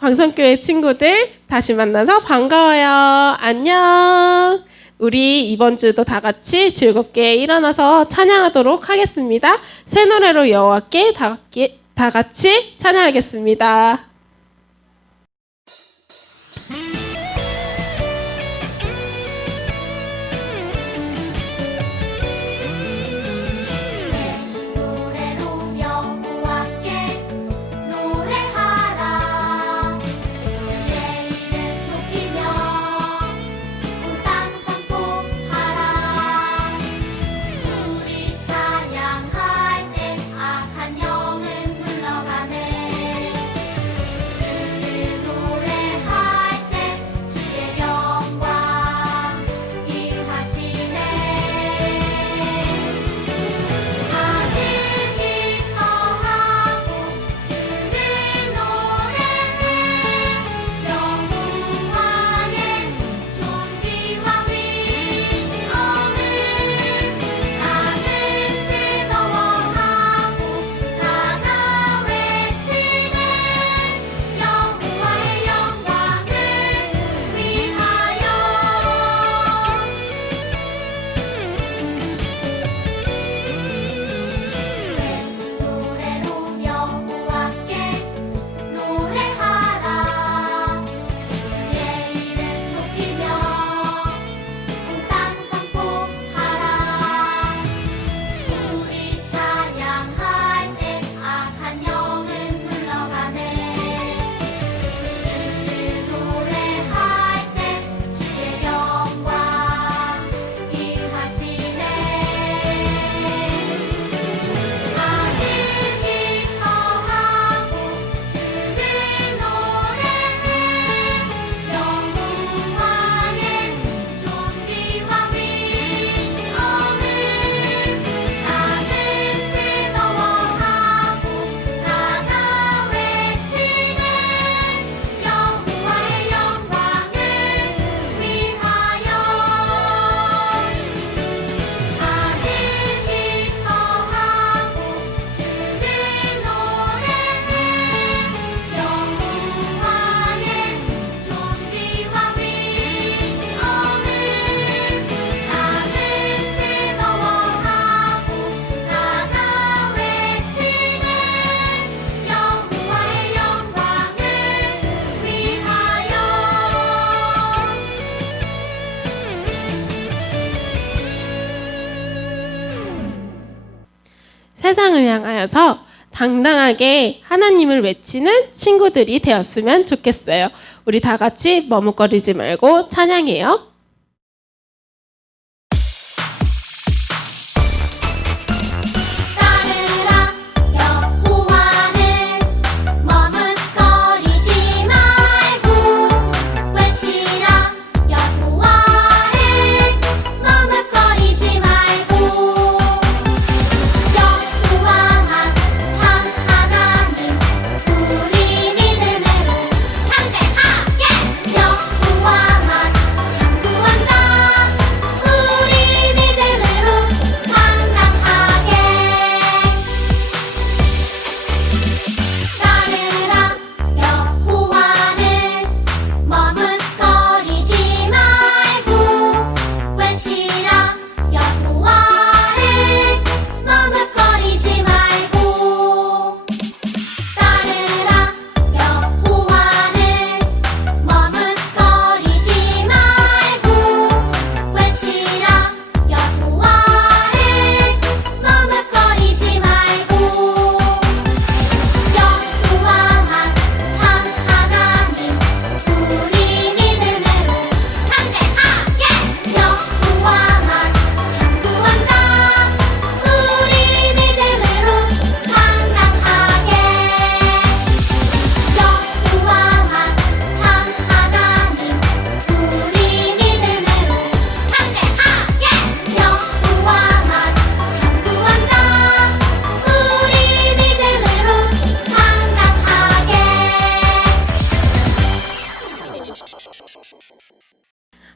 광성교회 친구들 다시 만나서 반가워요. 안녕. 우리 이번 주도 다 같이 즐겁게 일어나서 찬양하도록 하겠습니다. 새 노래로 여호와께 다 같이 찬양하겠습니다. 세상을 향하여서 당당하게 하나님을 외치는 친구들이 되었으면 좋겠어요. 우리 다 같이 머뭇거리지 말고 찬양해요.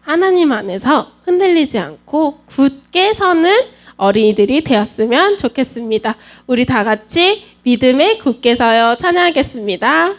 하나님 안에서 흔들리지 않고 굳게 서는 어린이들이 되었으면 좋겠습니다. 우리 다 같이 믿음에 굳게 서요 찬양하겠습니다.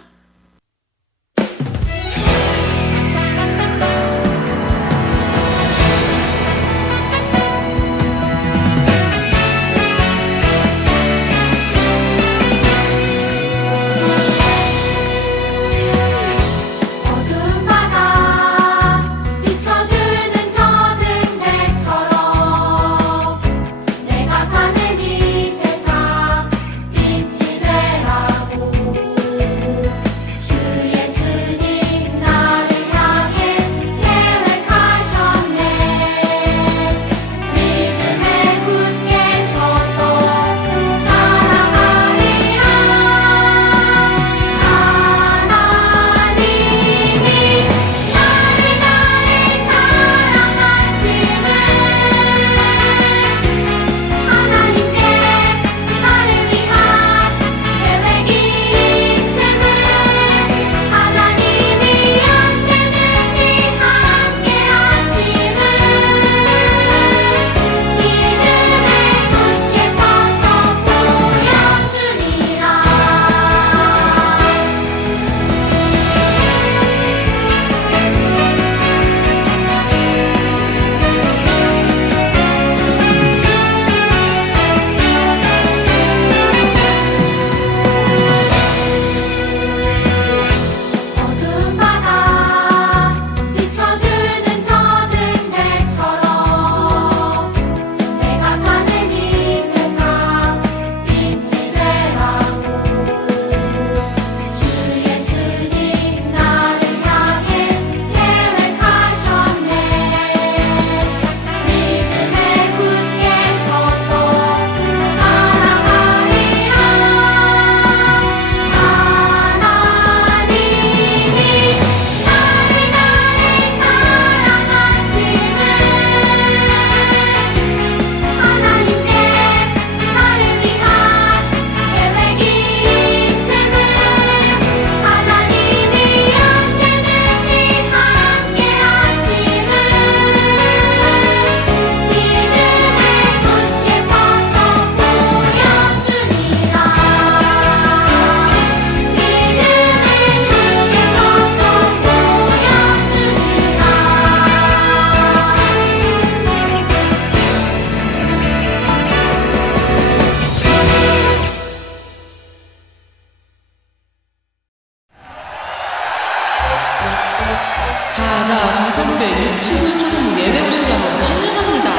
강성배 유치부 초등부 예배 오신 여러분 환영합니다.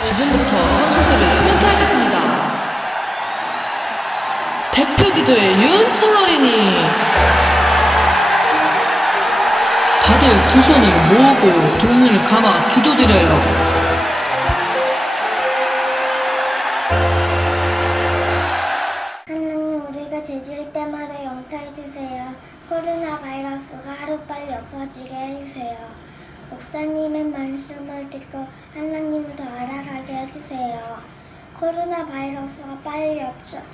지금부터 선수들을 소개하겠습니다. 대표기도의 윤찬 어린이. 다들 두 손을 모으고 두 눈을 감아 기도드려요. 하나님, 우리가 죄질 때마다 용서해주세요. 코로나 바이러스가 하루빨리 없어지게 해주세요. 목사님의 말씀을 듣고 하나님을 더 알아가게 해주세요. 코로나 바이러스가 빨리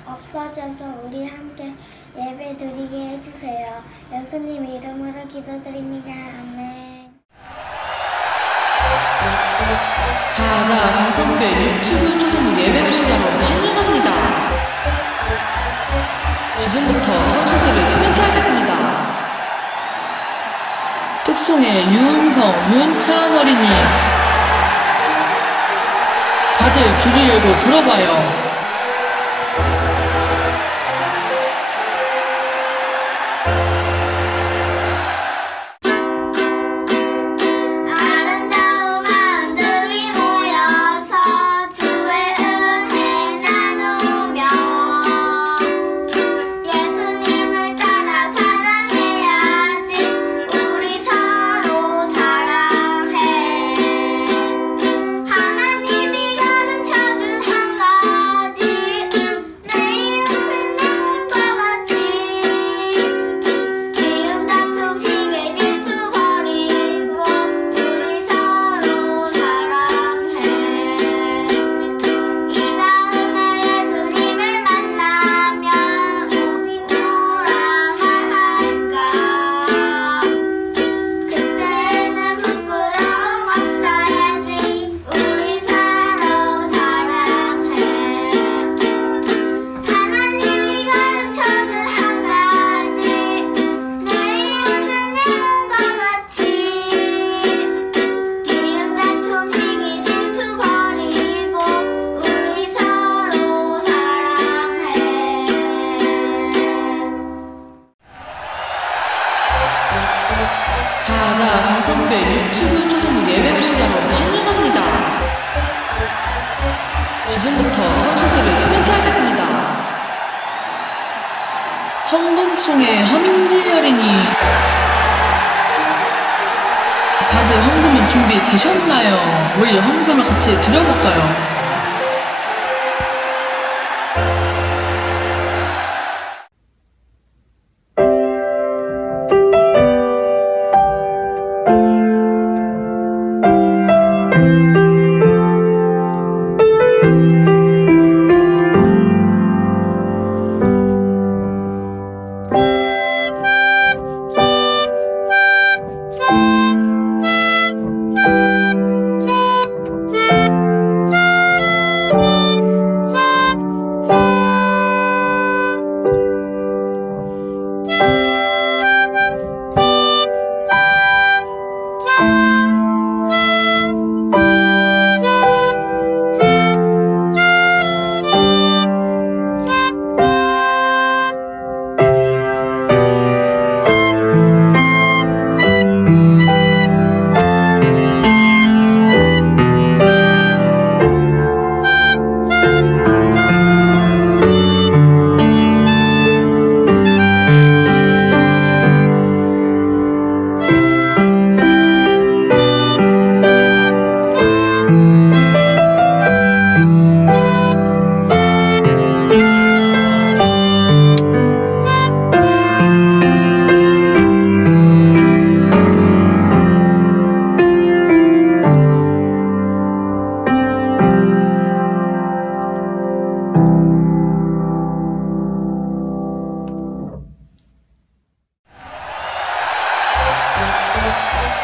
없어져서 우리 함께 예배 드리게 해주세요. 예수님 이름으로 기도드립니다. 아멘. 자, 강성배 유치부 초등부 예배 오신 여러분 환영합니다. 지금부터 선수들을 소개하겠습니다. 특송의 유은성, 윤찬 어린이. 다들 귀를 열고 들어봐요. 아름다운 마음들이 모여서 주의 은혜 나누며 예수님을 따라 사랑해야지. 우리 서로 사랑해. 하나님이 가르쳐준 한 가지, 내 이웃을 내 몸과 같이. 미움 다툼 시기 질투 버리고 우리 서로 사랑해. 이 다음에 예수님을 만나면 우리 뭐라 말할까? 그때는 부끄러움 없어야지. 우리 서로 사랑해. 하나님이 가르쳐준 한 가지, 내 이웃을 내 몸과 같이. 미움 다툼 시기 질투 버리고 우리 서로 사랑해. 자, 강성배 유치부 초등부 예배 오신 여러분 환영합니다. 지금부터 선수들을 소개하겠습니다. 헌금송의 허민지 어린이. 다들 헌금은 준비되셨나요? 우리 헌금을 같이 드려볼까요?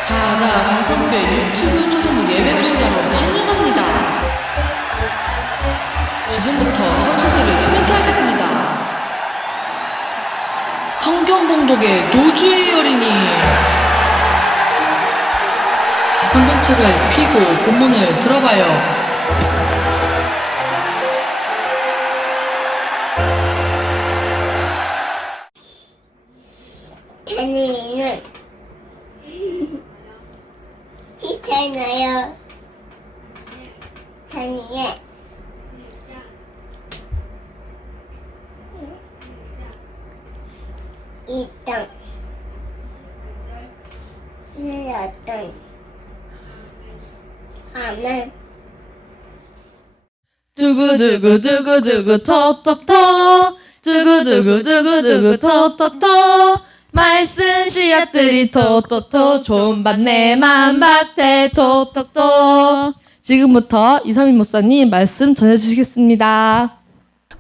자, 강성배 유치부 초등부 예배 오신 여러분 환영합니다. 지금부터 선수들을 소개하겠습니다. 성경봉독의 노주의 어린이. 성경책을 펴고 본문을 들어봐요. 개니는 이 땅. 하늘의 어떤 하늘. 두구두구두구두구 토토토 두구두구두구두구 토토토 말씀 씨앗들이 토토토 좋은 밭 내 맘밭에 토토토. 지금부터 이서민 목사님 말씀 전해주시겠습니다.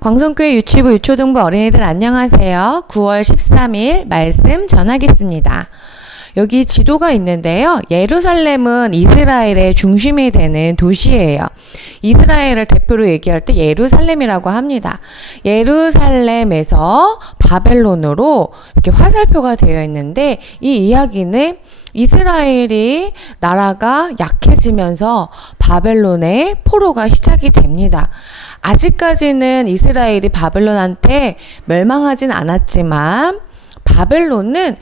광성교회 유치부 유초등부 어린이들 안녕하세요. 9월 13일 말씀 전하겠습니다. 여기 지도가 있는데요. 예루살렘은 이스라엘의 중심이 되는 도시예요. 이스라엘을 대표로 얘기할 때 예루살렘이라고 합니다. 예루살렘에서 바벨론으로 이렇게 화살표가 되어 있는데 이 이야기는 이스라엘이 나라가 약해지면서 바벨론의 포로가 시작이 됩니다. 아직까지는 이스라엘이 바벨론한테 멸망하진 않았지만 바벨론은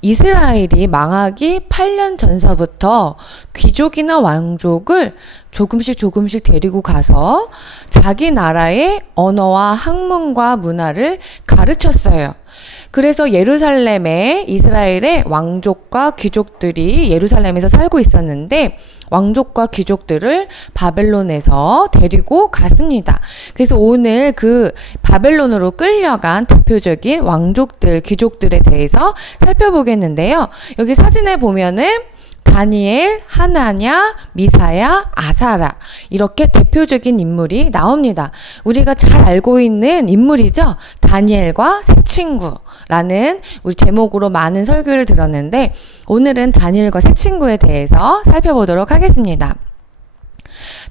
이스라엘이 망하기 8년 전서부터 귀족이나 왕족을 조금씩 데리고 가서 자기 나라의 언어와 학문과 문화를 가르쳤어요. 그래서 예루살렘에 이스라엘의 왕족과 귀족들이 예루살렘에서 살고 있었는데 왕족과 귀족들을 바벨론에서 데리고 갔습니다. 그래서 오늘 그 바벨론으로 끌려간 대표적인 왕족들, 귀족들에 대해서 살펴보겠는데요. 여기 사진에 보면은 다니엘, 하나냐, 미사야, 아사랴 이렇게 대표적인 인물이 나옵니다. 우리가 잘 알고 있는 인물이죠. 다니엘과 새 친구라는 우리 제목으로 많은 설교를 들었는데 오늘은 다니엘과 새 친구에 대해서 살펴보도록 하겠습니다.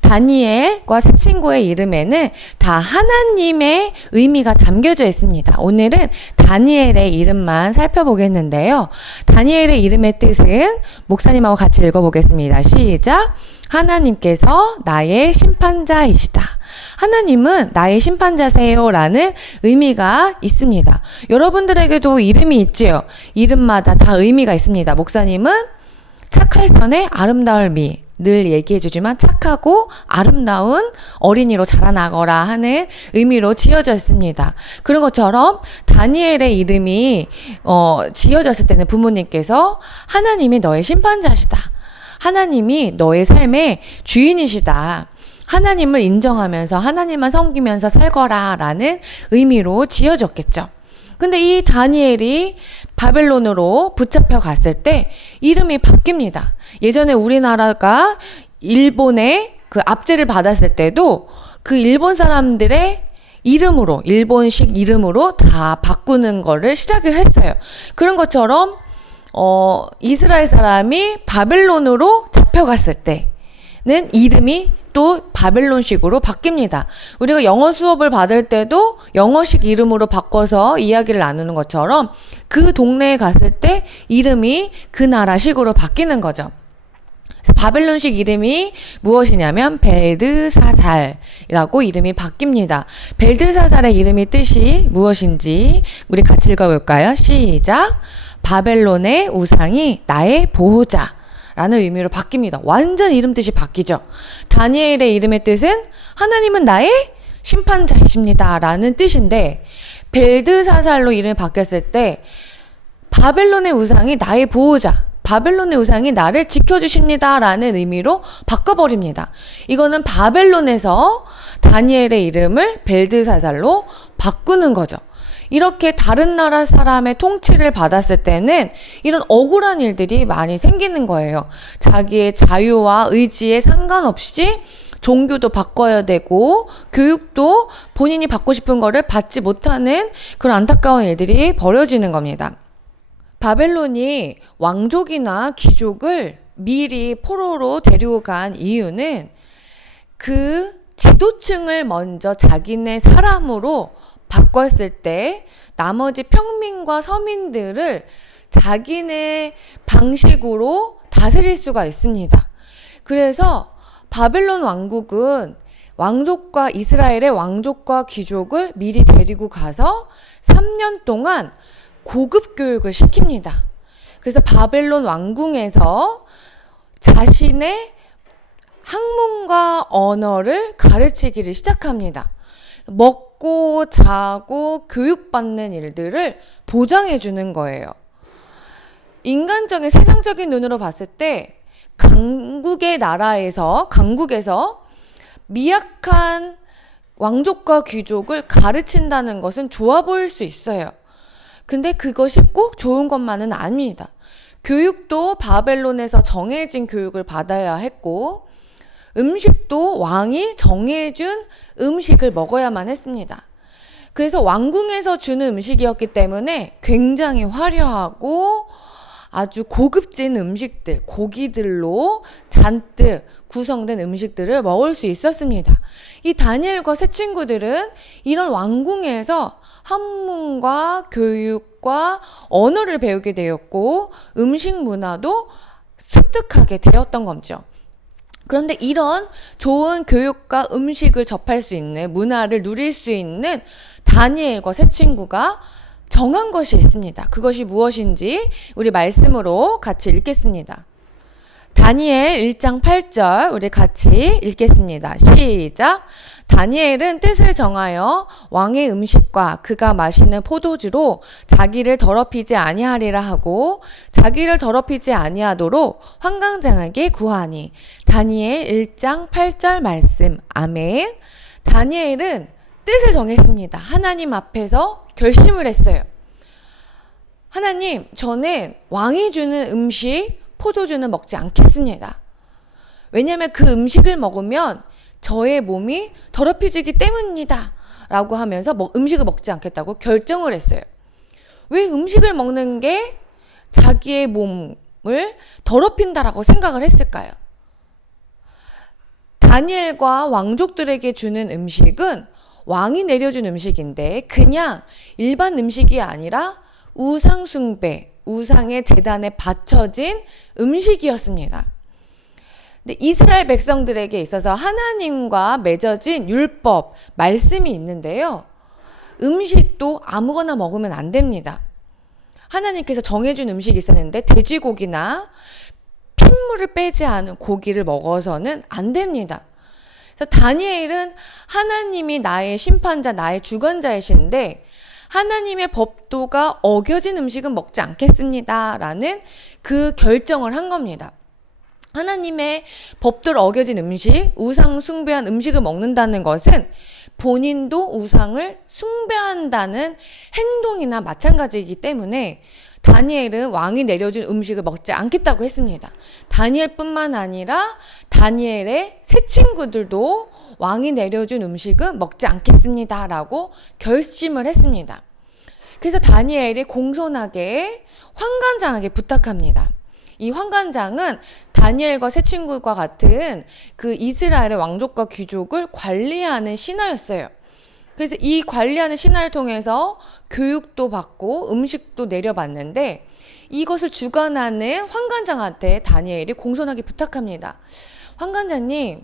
다니엘과 새 친구의 이름에는 다 하나님의 의미가 담겨져 있습니다. 오늘은 다니엘의 이름만 살펴보겠는데요. 다니엘의 이름의 뜻은 목사님하고 같이 읽어보겠습니다. 시작! 하나님께서 나의 심판자이시다. 하나님은 나의 심판자세요 라는 의미가 있습니다. 여러분들에게도 이름이 있지요. 이름마다 다 의미가 있습니다. 목사님은 착할 선의 아름다울 미 늘 얘기해주지만 착하고 아름다운 어린이로 자라나거라 하는 의미로 지어져 있습니다. 그런 것처럼 다니엘의 이름이 지어졌을 때는 부모님께서 하나님이 너의 심판자시다. 하나님이 너의 삶의 주인이시다. 하나님을 인정하면서 하나님만 섬기면서 살거라 라는 의미로 지어졌겠죠. 근데 이 다니엘이 바벨론으로 붙잡혀 갔을 때 이름이 바뀝니다. 예전에 우리나라가 일본의 그 압제를 받았을 때도 그 일본 사람들의 이름으로, 일본식 이름으로 다 바꾸는 거를 시작을 했어요. 그런 것처럼 이스라엘 사람이 바벨론으로 잡혀갔을 때는 이름이 또 바벨론식으로 바뀝니다. 우리가 영어 수업을 받을 때도 영어식 이름으로 바꿔서 이야기를 나누는 것처럼 그 동네에 갔을 때 이름이 그 나라식으로 바뀌는 거죠. 그래서 바벨론식 이름이 무엇이냐면 벨드사살이라고 이름이 바뀝니다. 벨드사살의 이름이 뜻이 무엇인지 우리 같이 읽어볼까요? 시작! 바벨론의 우상이 나의 보호자 라는 의미로 바뀝니다. 완전 이름 뜻이 바뀌죠. 다니엘의 이름의 뜻은 하나님은 나의 심판자이십니다 라는 뜻인데 벨드사살로 이름이 바뀌었을 때 바벨론의 우상이 나의 보호자, 바벨론의 우상이 나를 지켜주십니다 라는 의미로 바꿔버립니다. 이거는 바벨론에서 다니엘의 이름을 벨드사살로 바꾸는 거죠. 이렇게 다른 나라 사람의 통치를 받았을 때는 이런 억울한 일들이 많이 생기는 거예요. 자기의 자유와 의지에 상관없이 종교도 바꿔야 되고 교육도 본인이 받고 싶은 거를 받지 못하는 그런 안타까운 일들이 벌어지는 겁니다. 바벨론이 왕족이나 귀족을 미리 포로로 데리고 간 이유는 그 지도층을 먼저 자기네 사람으로 바꿨을 때 나머지 평민과 서민들을 자기네 방식으로 다스릴 수가 있습니다. 그래서 바벨론 왕국은 왕족과 이스라엘의 왕족과 귀족을 미리 데리고 가서 3년 동안 고급 교육을 시킵니다. 그래서 바벨론 왕궁에서 자신의 학문과 언어를 가르치기를 시작합니다. 먹고 먹고 자고 교육받는 일들을 보장해 주는 거예요. 인간적인 세상적인 눈으로 봤을 때 강국에서 미약한 왕족과 귀족을 가르친다는 것은 좋아 보일 수 있어요. 근데 그것이 꼭 좋은 것만은 아닙니다. 교육도 바벨론에서 정해진 교육을 받아야 했고, 음식도 왕이 정해준 음식을 먹어야만 했습니다. 그래서 왕궁에서 주는 음식이었기 때문에 굉장히 화려하고 아주 고급진 음식들, 고기들로 잔뜩 구성된 음식들을 먹을 수 있었습니다. 이 다니엘과 세 친구들은 이런 왕궁에서 학문과 교육과 언어를 배우게 되었고 음식 문화도 습득하게 되었던 거죠. 그런데 이런 좋은 교육과 음식을 접할 수 있는, 문화를 누릴 수 있는 다니엘과 세 친구가 정한 것이 있습니다. 그것이 무엇인지 우리 말씀으로 같이 읽겠습니다. 다니엘 1장 8절 우리 같이 읽겠습니다. 시작. 다니엘은 뜻을 정하여 왕의 음식과 그가 마시는 포도주로 자기를 더럽히지 아니하리라 하고 자기를 더럽히지 아니하도록 환관장에게 구하니. 다니엘 1장 8절 말씀. 아멘. 다니엘은 뜻을 정했습니다. 하나님 앞에서 결심을 했어요. 하나님, 저는 왕이 주는 음식, 포도주는 먹지 않겠습니다. 왜냐하면 그 음식을 먹으면 저의 몸이 더럽혀지기 때문입니다. 라고 하면서 음식을 먹지 않겠다고 결정을 했어요. 왜 음식을 먹는 게 자기의 몸을 더럽힌다라고 생각을 했을까요? 다니엘과 왕족들에게 주는 음식은 왕이 내려준 음식인데 그냥 일반 음식이 아니라 우상 숭배, 우상의 제단에 바쳐진 음식이었습니다. 근데 이스라엘 백성들에게 있어서 하나님과 맺어진 율법, 말씀이 있는데요. 음식도 아무거나 먹으면 안 됩니다. 하나님께서 정해준 음식이 있었는데 돼지고기나 핏물을 빼지 않은 고기를 먹어서는 안 됩니다. 그래서 다니엘은 하나님이 나의 심판자, 나의 주관자이신데 하나님의 법도가 어겨진 음식은 먹지 않겠습니다. 라는 그 결정을 한 겁니다. 하나님의 법도를 어겨진 음식, 우상 숭배한 음식을 먹는다는 것은 본인도 우상을 숭배한다는 행동이나 마찬가지이기 때문에 다니엘은 왕이 내려준 음식을 먹지 않겠다고 했습니다. 다니엘뿐만 아니라 다니엘의 세 친구들도 왕이 내려준 음식은 먹지 않겠습니다. 라고 결심을 했습니다. 그래서 다니엘이 공손하게 환관장에게 부탁합니다. 이 환관장은 다니엘과 세 친구과 같은 그 이스라엘의 왕족과 귀족을 관리하는 신하였어요. 그래서 이 관리하는 신하를 통해서 교육도 받고 음식도 내려봤는데 이것을 주관하는 환관장한테 다니엘이 공손하게 부탁합니다. 환관장님,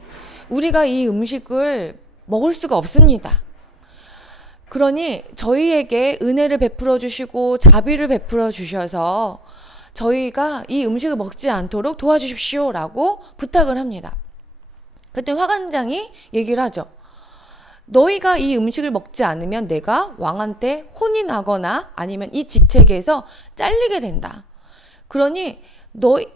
우리가 이 음식을 먹을 수가 없습니다. 그러니 저희에게 은혜를 베풀어 주시고 자비를 베풀어 주셔서 저희가 이 음식을 먹지 않도록 도와주십시오 라고 부탁을 합니다. 그때 환관장이 얘기를 하죠. 너희가 이 음식을 먹지 않으면 내가 왕한테 혼이 나거나 아니면 이 직책에서 잘리게 된다. 그러니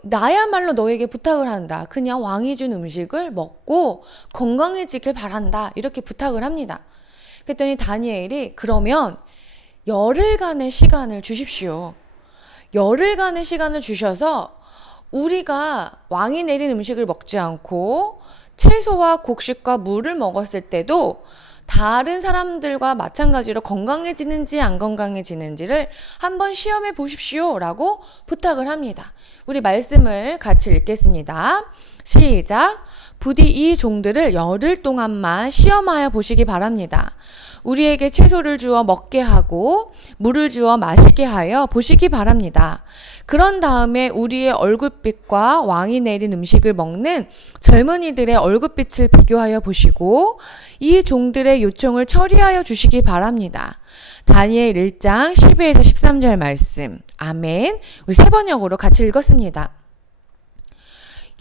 나야말로 너에게 부탁을 한다. 그냥 왕이 준 음식을 먹고 건강해지길 바란다. 이렇게 부탁을 합니다. 그랬더니 다니엘이 그러면 열흘간의 시간을 주십시오. 열흘간의 시간을 주셔서 우리가 왕이 내린 음식을 먹지 않고 채소와 곡식과 물을 먹었을 때도 다른 사람들과 마찬가지로 건강해지는지 안 건강해지는지를 한번 시험해 보십시오 라고 부탁을 합니다. 우리 말씀을 같이 읽겠습니다. 시작. 부디 이 종들을 열흘 동안만 시험하여 보시기 바랍니다. 우리에게 채소를 주어 먹게 하고 물을 주어 마시게 하여 보시기 바랍니다. 그런 다음에 우리의 얼굴빛과 왕이 내린 음식을 먹는 젊은이들의 얼굴빛을 비교하여 보시고 이 종들의 요청을 처리하여 주시기 바랍니다. 다니엘 1장 12에서 13절 말씀. 아멘. 우리 세 번역으로 같이 읽었습니다.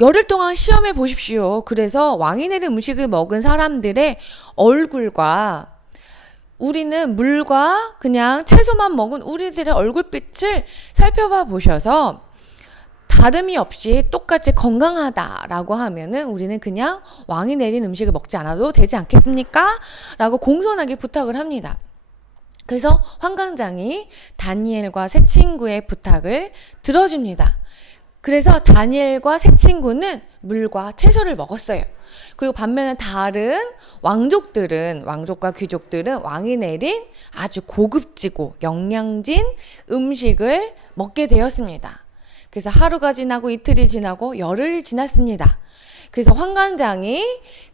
열흘 동안 시험해 보십시오. 그래서 왕이 내린 음식을 먹은 사람들의 얼굴과 우리는 물과 그냥 채소만 먹은 우리들의 얼굴빛을 살펴봐 보셔서 다름이 없이 똑같이 건강하다라고 하면은 우리는 그냥 왕이 내린 음식을 먹지 않아도 되지 않겠습니까? 라고 공손하게 부탁을 합니다. 그래서 환관장이 다니엘과 세 친구의 부탁을 들어줍니다. 그래서 다니엘과 세 친구는 물과 채소를 먹었어요. 그리고 반면에 다른 왕족과 귀족들은 왕이 내린 아주 고급지고 영양진 음식을 먹게 되었습니다. 그래서 하루가 지나고 이틀이 지나고 열흘이 지났습니다. 그래서 환관장이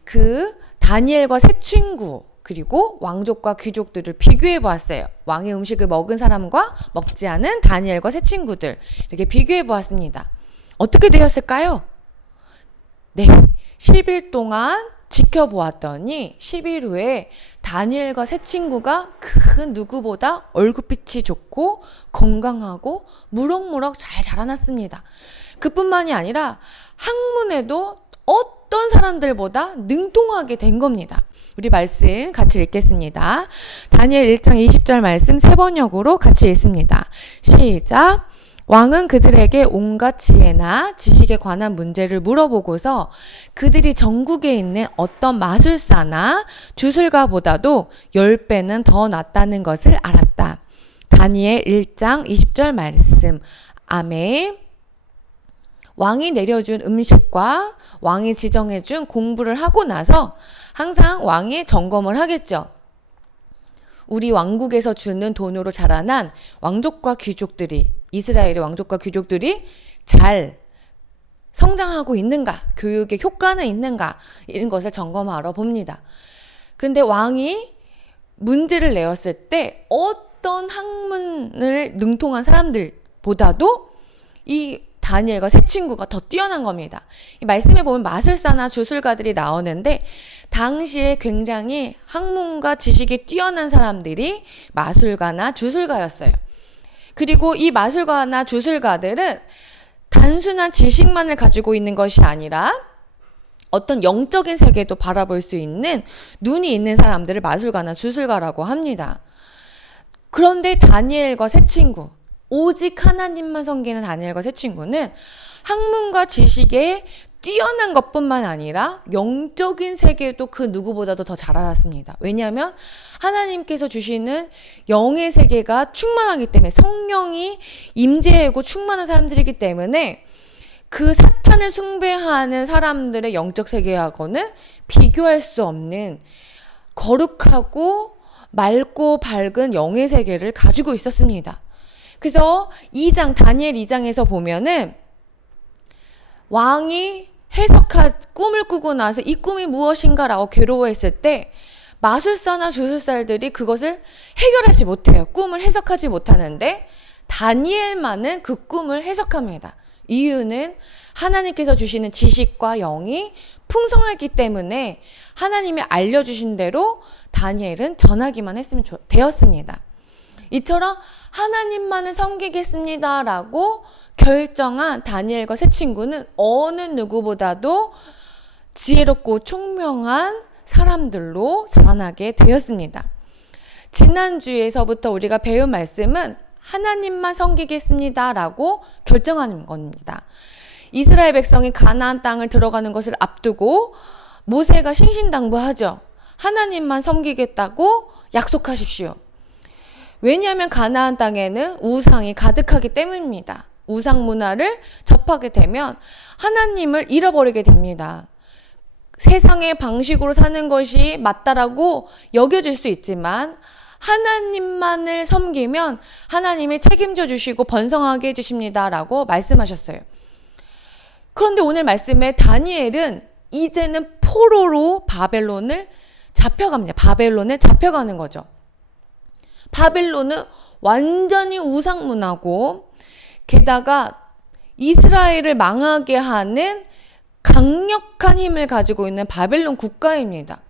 그 다니엘과 세 친구 그리고 왕족과 귀족들을 비교해 보았어요. 왕의 음식을 먹은 사람과 먹지 않은 다니엘과 세 친구들 이렇게 비교해 보았습니다. 어떻게 되었을까요? 네, 10일 동안 지켜보았더니 10일 후에 다니엘과 세 친구가 그 누구보다 얼굴빛이 좋고 건강하고 무럭무럭 잘 자라났습니다. 그뿐만이 아니라 학문에도 어떤 사람들보다 능통하게 된 겁니다. 우리 말씀 같이 읽겠습니다. 다니엘 1장 20절 말씀 세 번역으로 같이 읽습니다. 시작! 왕은 그들에게 온갖 지혜나 지식에 관한 문제를 물어보고서 그들이 전국에 있는 어떤 마술사나 주술가보다도 10배는 더 낫다는 것을 알았다. 다니엘 1장 20절 말씀. 아멘. 왕이 내려준 음식과 왕이 지정해준 공부를 하고 나서 항상 왕이 점검을 하겠죠. 우리 왕국에서 주는 돈으로 자라난 왕족과 귀족들이 이스라엘의 왕족과 귀족들이 잘 성장하고 있는가, 교육의 효과는 있는가 이런 것을 점검하러 봅니다. 그런데 왕이 문제를 내었을 때 어떤 학문을 능통한 사람들보다도 이 다니엘과 세 친구가 더 뛰어난 겁니다. 이 말씀에 보면 마술사나 주술가들이 나오는데 당시에 굉장히 학문과 지식이 뛰어난 사람들이 마술가나 주술가였어요. 그리고 이 마술가나 주술가들은 단순한 지식만을 가지고 있는 것이 아니라 어떤 영적인 세계도 바라볼 수 있는 눈이 있는 사람들을 마술가나 주술가라고 합니다. 그런데 다니엘과 세 친구, 오직 하나님만 섬기는 다니엘과 세 친구는 학문과 지식에 뛰어난 것뿐만 아니라 영적인 세계도 그 누구보다도 더 잘 알았습니다. 왜냐하면 하나님께서 주시는 영의 세계가 충만하기 때문에 성령이 임재하고 충만한 사람들이기 때문에 그 사탄을 숭배하는 사람들의 영적 세계하고는 비교할 수 없는 거룩하고 맑고 밝은 영의 세계를 가지고 있었습니다. 그래서 다니엘 2장에서 보면은 왕이 꿈을 꾸고 나서 이 꿈이 무엇인가라고 괴로워했을 때 마술사나 주술사들이 그것을 해결하지 못해요. 꿈을 해석하지 못하는데 다니엘만은 그 꿈을 해석합니다. 이유는 하나님께서 주시는 지식과 영이 풍성하기 때문에 하나님이 알려주신 대로 다니엘은 전하기만 했으면 되었습니다. 이처럼 하나님만을 섬기겠습니다라고 결정한 다니엘과 세 친구는 어느 누구보다도 지혜롭고 총명한 사람들로 자라나게 되었습니다. 지난주에서부터 우리가 배운 말씀은 하나님만 섬기겠습니다라고 결정하는 겁니다. 이스라엘 백성이 가나안 땅을 들어가는 것을 앞두고 모세가 신신당부하죠. 하나님만 섬기겠다고 약속하십시오. 왜냐하면 가나안 땅에는 우상이 가득하기 때문입니다. 우상 문화를 접하게 되면 하나님을 잃어버리게 됩니다. 세상의 방식으로 사는 것이 맞다라고 여겨질 수 있지만 하나님만을 섬기면 하나님이 책임져 주시고 번성하게 해주십니다라고 말씀하셨어요. 그런데 오늘 말씀에 다니엘은 이제는 포로로 바벨론에 잡혀가는 거죠. 바벨론은 완전히 우상 문화고 게다가 이스라엘을 망하게 하는 강력한 힘을 가지고 있는 바벨론 국가입니다.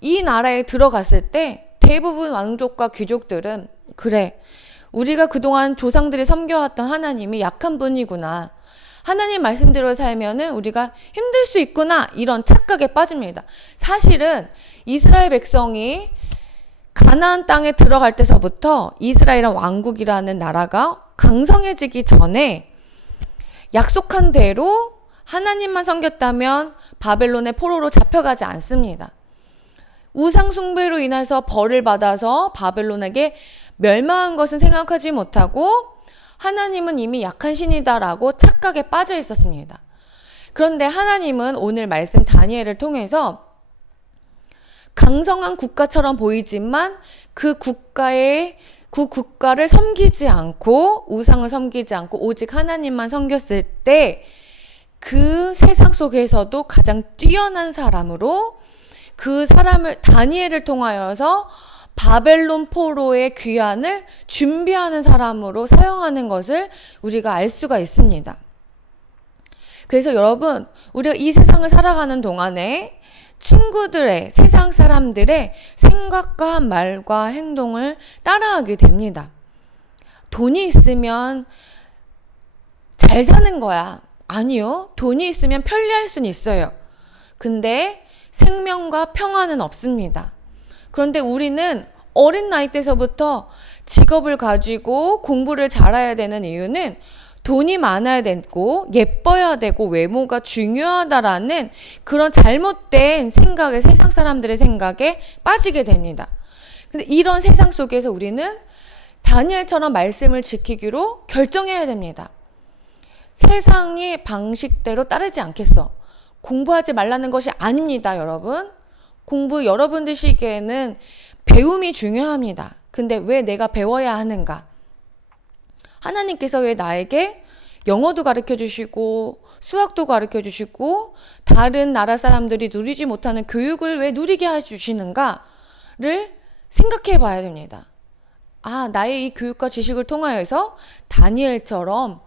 이 나라에 들어갔을 때 대부분 왕족과 귀족들은 그래, 우리가 그동안 조상들이 섬겨왔던 하나님이 약한 분이구나. 하나님 말씀대로 살면은 우리가 힘들 수 있구나. 이런 착각에 빠집니다. 사실은 이스라엘 백성이 가나안 땅에 들어갈 때서부터 이스라엘 왕국이라는 나라가 강성해지기 전에 약속한 대로 하나님만 섬겼다면 바벨론의 포로로 잡혀가지 않습니다. 우상 숭배로 인해서 벌을 받아서 바벨론에게 멸망한 것은 생각하지 못하고 하나님은 이미 약한 신이다라고 착각에 빠져 있었습니다. 그런데 하나님은 오늘 말씀 다니엘을 통해서 강성한 국가처럼 보이지만 그 국가를 섬기지 않고 우상을 섬기지 않고 오직 하나님만 섬겼을 때 그 세상 속에서도 가장 뛰어난 사람으로 그 사람을 다니엘을 통하여서 바벨론 포로의 귀환을 준비하는 사람으로 사용하는 것을 우리가 알 수가 있습니다. 그래서 여러분, 우리가 이 세상을 살아가는 동안에 친구들의, 세상 사람들의 생각과 말과 행동을 따라하게 됩니다. 돈이 있으면 잘 사는 거야. 아니요. 돈이 있으면 편리할 수는 있어요. 근데 생명과 평안은 없습니다. 그런데 우리는 어린 나이 때서부터 직업을 가지고 공부를 잘해야 되는 이유는 돈이 많아야 되고 예뻐야 되고 외모가 중요하다라는 그런 잘못된 생각에, 세상 사람들의 생각에 빠지게 됩니다. 근데 이런 세상 속에서 우리는 다니엘처럼 말씀을 지키기로 결정해야 됩니다. 세상의 방식대로 따르지 않겠어. 공부하지 말라는 것이 아닙니다, 여러분. 공부 여러분들 시기에는 배움이 중요합니다. 근데 왜 내가 배워야 하는가? 하나님께서 왜 나에게 영어도 가르쳐 주시고 수학도 가르쳐 주시고 다른 나라 사람들이 누리지 못하는 교육을 왜 누리게 해주시는가를 생각해 봐야 됩니다. 아, 나의 이 교육과 지식을 통하여서 다니엘처럼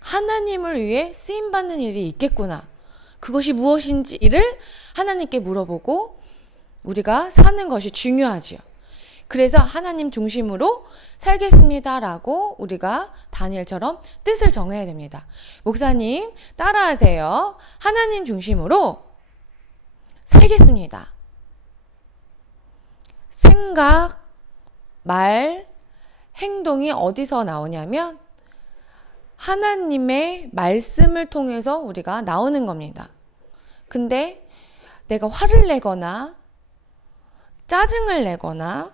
하나님을 위해 쓰임받는 일이 있겠구나. 그것이 무엇인지를 하나님께 물어보고 우리가 사는 것이 중요하지요. 그래서 하나님 중심으로 살겠습니다라고 우리가 다니엘처럼 뜻을 정해야 됩니다. 목사님 따라하세요. 하나님 중심으로 살겠습니다. 생각, 말, 행동이 어디서 나오냐면 하나님의 말씀을 통해서 우리가 나오는 겁니다. 근데 내가 화를 내거나 짜증을 내거나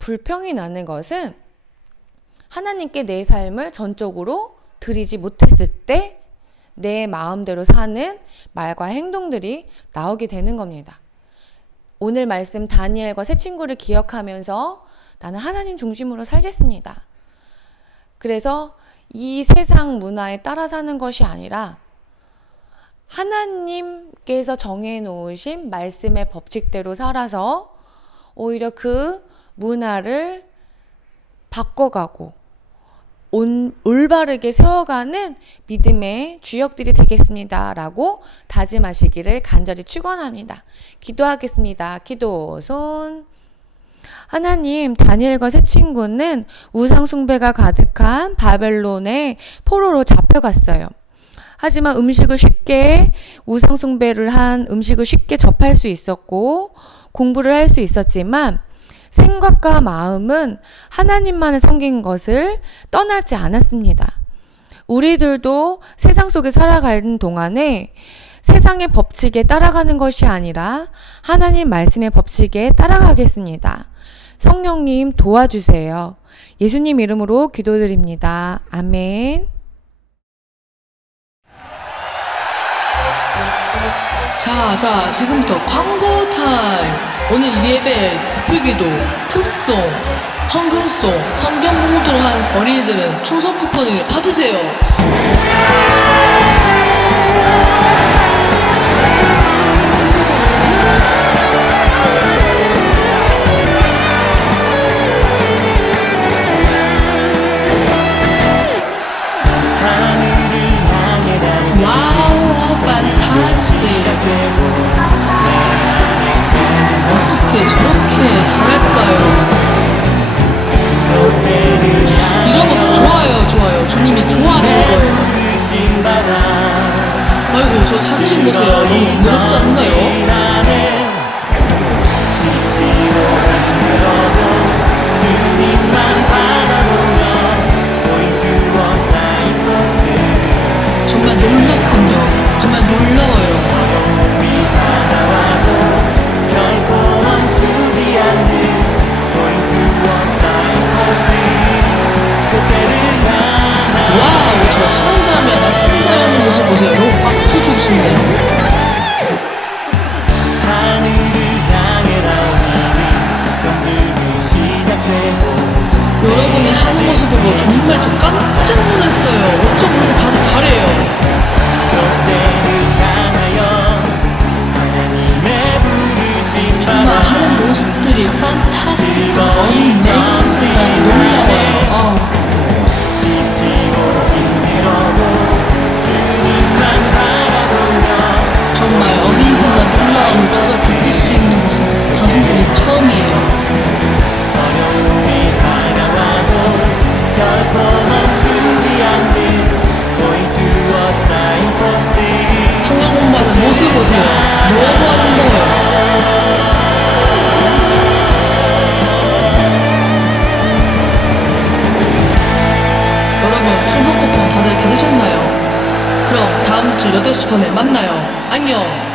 불평이 나는 것은 하나님께 내 삶을 전적으로 드리지 못했을 때 내 마음대로 사는 말과 행동들이 나오게 되는 겁니다. 오늘 말씀 다니엘과 새 친구를 기억하면서 나는 하나님 중심으로 살겠습니다. 그래서 이 세상 문화에 따라 사는 것이 아니라 하나님께서 정해놓으신 말씀의 법칙대로 살아서 오히려 그 문화를 바꿔가고 올바르게 세워가는 믿음의 주역들이 되겠습니다라고 다짐하시기를 간절히 축원합니다. 기도하겠습니다. 기도 손. 하나님, 다니엘과 새 친구는 우상 숭배가 가득한 바벨론의 포로로 잡혀갔어요. 하지만 우상 숭배를 한 음식을 쉽게 접할 수 있었고 공부를 할 수 있었지만 생각과 마음은 하나님만을 섬긴 것을 떠나지 않았습니다. 우리들도 세상 속에 살아가는 동안에 세상의 법칙에 따라가는 것이 아니라 하나님 말씀의 법칙에 따라가겠습니다. 성령님 도와주세요. 예수님 이름으로 기도드립니다. 아멘. 자, 지금부터 광고 타임. 오늘 예배 대표기도, 특송, 헌금송, 성경 봉독을 한 어린이들은 충성 쿠폰을 받으세요. 와우, fantastic. 어떻게 저렇게 잘할까요? 이런 모습 좋아요. 주님이 좋아하실 거예요. 아이고, 저 자세 좀 보세요. 너무 부럽지 않나요? 모습 보세요. 너무 박수 쳐주고 싶네요. 여러분이 하는 모습 보고 정말 진짜 깜짝 놀랐어요. 어쩜 그렇게 다들 잘해요. 정말 하는 모습들이 판타스틱하고 어메이징하고 놀라워요. 정말 어미들만 놀라움을 두가 다칠 수 있는 것은 당신들이 처음이에요. 성경 공부하는 모습 보세요. 너무 아름다워요. 여러분, 충성 쿠폰 다들 받으셨나요? 그럼 다음 주 8시 반에 만나요. 안녕!